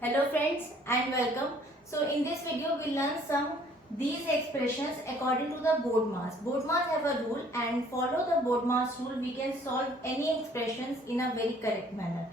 Hello friends and welcome. So in this video we learn some these expressions according to the BODMAS. BODMAS have a rule and follow the BODMAS rule we can solve any expressions in a very correct manner.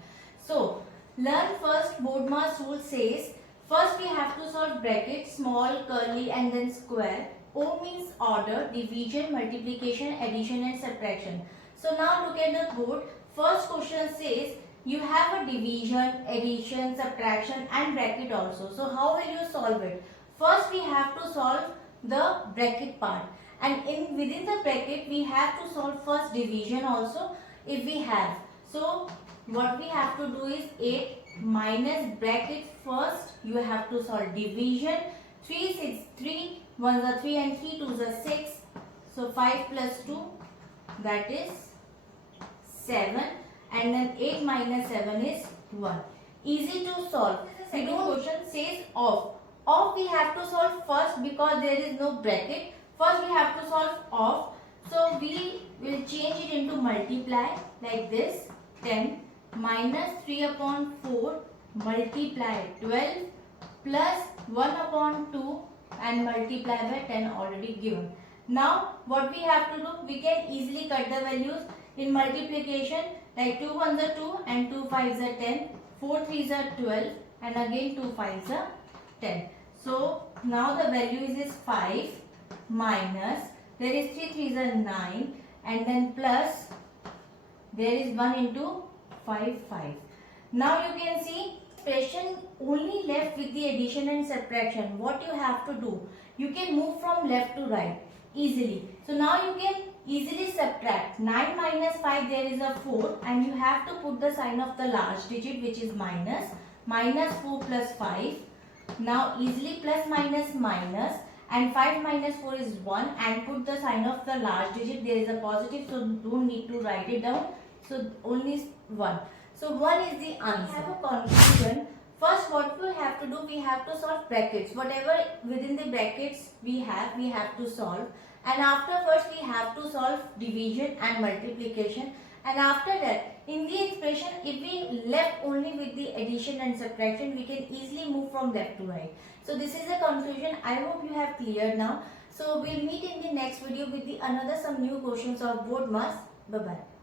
So learn first BODMAS rule says first we have to solve bracket small curly and then square. O means order, division, multiplication, addition and subtraction. So now look at the board. First question says you have a division, addition, subtraction and bracket also. So how will you solve it? First we have to solve the bracket part, and within the bracket we have to solve first division also if we have. So what we have to do is 8 minus bracket first you have to solve division. 3 6 3 1 is 3 and 3 2 is 6. So 5 plus 2 that is 7. And then 8 minus 7 is 1. Easy to solve. Second question says of. Of we have to solve first because there is no bracket. First we have to solve of. So we will change it into multiply like this. 10 minus 3 upon 4 multiply 12 plus 1 upon 2 and multiply by 10 already given. Now what we have to do, we can easily cut the values in multiplication. Like 2 1s are 2 and 2 5s are 10, 4 3s are 12 and again 2 5s are 10. So now the value is 5 minus, there is 3 3s are 9 and then plus there is 1 into 5 5. Now you can see expression only left with the addition and subtraction. What you have to do, you can move from left to right easily. So now you can easily subtract. 9 minus 5 there is a 4 and you have to put the sign of the large digit which is minus. Minus 4 plus 5. Now easily plus minus minus and 5 minus 4 is 1 and put the sign of the large digit. There is a positive, so don't need to write it down. So only 1. So 1 is the answer. We have a conclusion. First what we have to do, we have to solve brackets. Whatever within the brackets we have to solve. And after first we have to solve division and multiplication. And after that, in the expression, if we left only with the addition and subtraction, we can easily move from left to right. So this is the conclusion. I hope you have cleared now. So we'll meet in the next video with the another some new questions of BODMAS. Bye bye.